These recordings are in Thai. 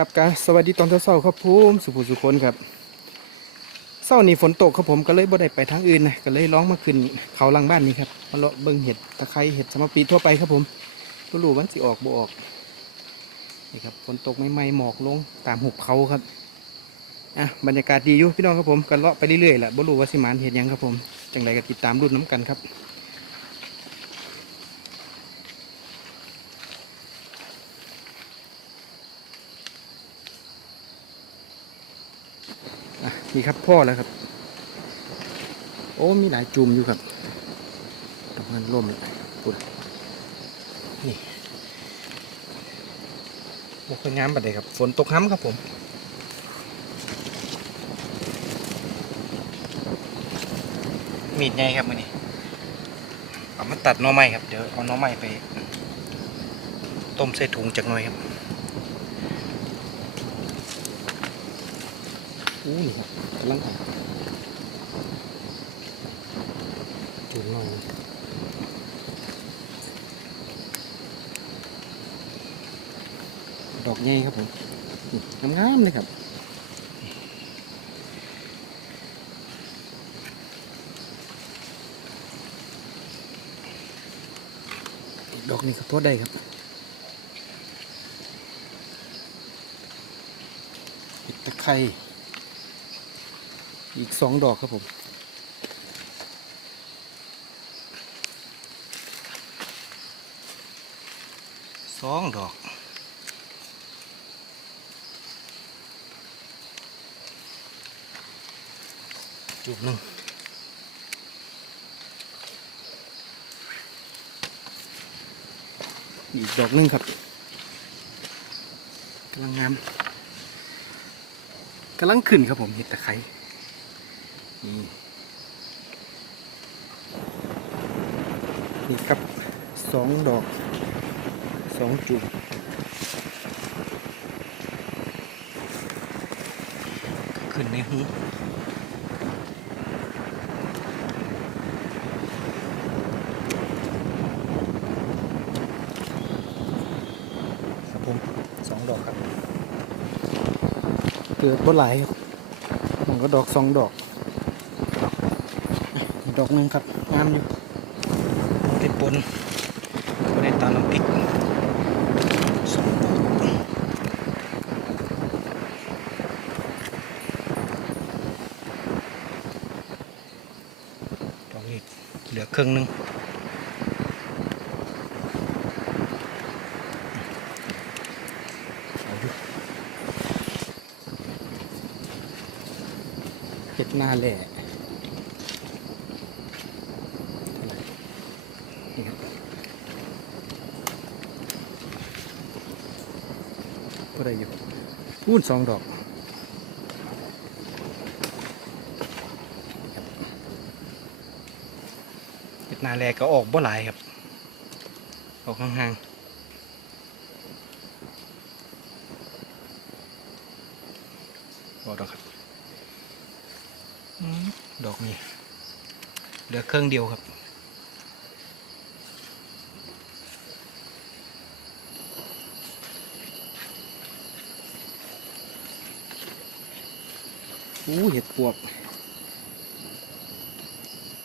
ครับกะสวัสดีตอนเช้าๆครับผมสุภูสุคนครับเช้านี้ฝนตกครับผมก็เลยบ่ได้ไปทางอื่นนะก็เลยร้องมาขึ้นเขาลังบ้านนี้ครับมาเลาะเบิ่งเห็ดตะไคร้เห็ดสมปีทั่วไปครับผมบ่รู้วันสิออกบ่ออกนี่ครับฝนตกใหม่ๆหมอกลงตามหุบเขาครับอะบรรยากาศดีอยู่พี่น้องครับผมก็เลาะไปเรื่อยๆแหละบ่รู้ว่าสิมานเห็ดยังครับผมจังไรก็ติดตามรุ่นน้ำกันครับ พี่ครับพ่อแล้วครับ โอ้มีหลายจุ่มอยู่ครับดอกมันร่มเลยปุ่นนี่บกงามบัดเลยครับ ฝนตกห้ำครับผมมีดไงครับมือนี้เอามาตัดน่อไม้ครับ เดี๋ยวเอาน่อไม้ไป ต้มใส่ถุงจากหน่อยครับ อู้นี่ครับกำลังออกจุ่มหน่อยดอกใหญ่ครับผมนี่งามๆเลยครับดอกนี้ก็โทษได้ครับตะไคร้ อีกสองดอกครับผม สองดอกจุดหนึ่งอีกดอกหนึ่งครับกำลังงามกำลังขึ้นครับผมเห็ดตะไคร้ นี่นี่ครับสองดอกสองจุ่มขึ้นในหูครับผมสองดอกครับ เกิดบ่หลายครับมันก็ดอกสองดอกอีก ดอกหนึ่งครับงามอยู่ติดปนก็ได้ตามน้ำพริกสองดอกดอกนี้เหลือครึ่งหนึ่งเอาอยู่เห็ดหน้าแหล่นี่ครับ ก็ได้อยู่พูนสองดอกเวียดนาแรกก็ออกบ่หลายครับ ออกห่างๆออกดอกครับอืมดอกนี้เหลือเครื่องเดียวครับ อู้เห็ดปวก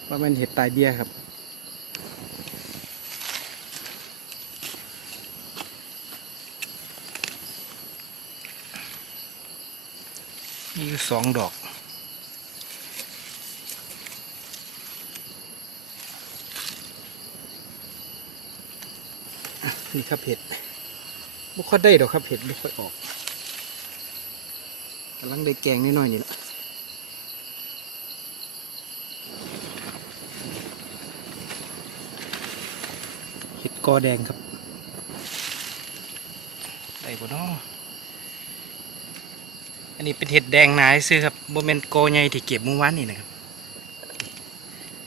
ว่ามันเห็ดตายเบี้ยครับ นี่สองดอกนี่ครับเห็ดบ่ค่อยได้ดอกครับเห็ดไม่ค่อยออกกำลังได้แกงนิดหน่อยนี่แหละ เห็ด กอแดงครับได้บ่เนาะอันนี้เป็นเห็ดแดงหนาซื้อครับโมเมนโกใหญ่ที่เก็บเมื่อวานนี่นะครับ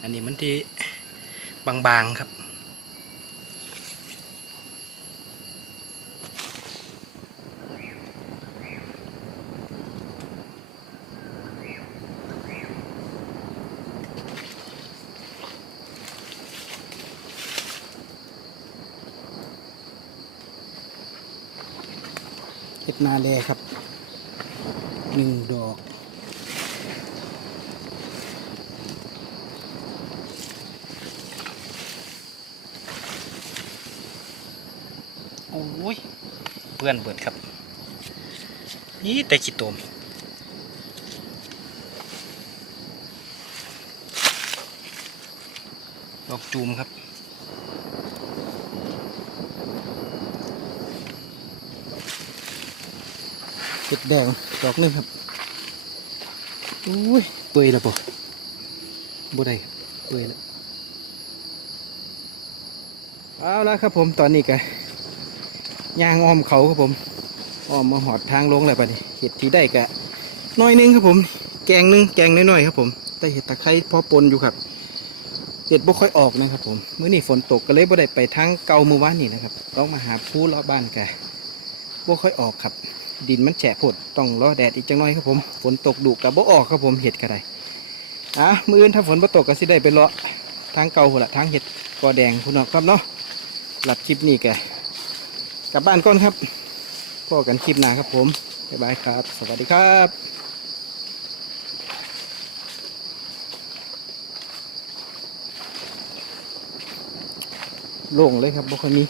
อันนี้มันที่บางๆครับ เห็ดนาแลครับหนึ่งดอกโอ้ยเพื่อนเบิดครับ นี่แต่จิตโตมดอกจูมครับ เห็ดแดงดอกหนึงครับอุ้ยเปื่อยแล้วปะบ่ได้เปื่อยแล้วเอาละครับผมตอนนี้ก็ย่างอ้อมเขาครับผมอ้อมมาหอดทางลงแล้วปะนี่เห็ดที่ได้กะน้อยหนึงครับผม แกงหนึงแกงน้อยๆครับผมแต่เห็ดตะไคร้พอปนอยู่ครับเห็ดบ่ค่อยออกนะครับผมเมื้อนี้ฝนตกก็เลยบ่ได้ไปทางเก่ามือวานนี่นะครับต้องมาหาผู้เลาะบ้านแกบ่ค่อยออกครับ ดินมันแฉะผดต้องรอแดดอีกจังน้อยครับผมฝนตกดุกับบ่ออกครับผมเห็ดก็ไดอะมืออื่นถ้าฝนบ่ตกก็สิได้ไปเลาะทางเก่าพุ่นละทางเห็ดกอแดงพุ่นเนาะครับเนาะหลับคลิปนี้แกกลับบ้านก่อนครับพ่อกันคลิปหน้าครับผมบ๊ายบายครับ สวัสดีครับโล่งเลยครับบ่ค่อยมี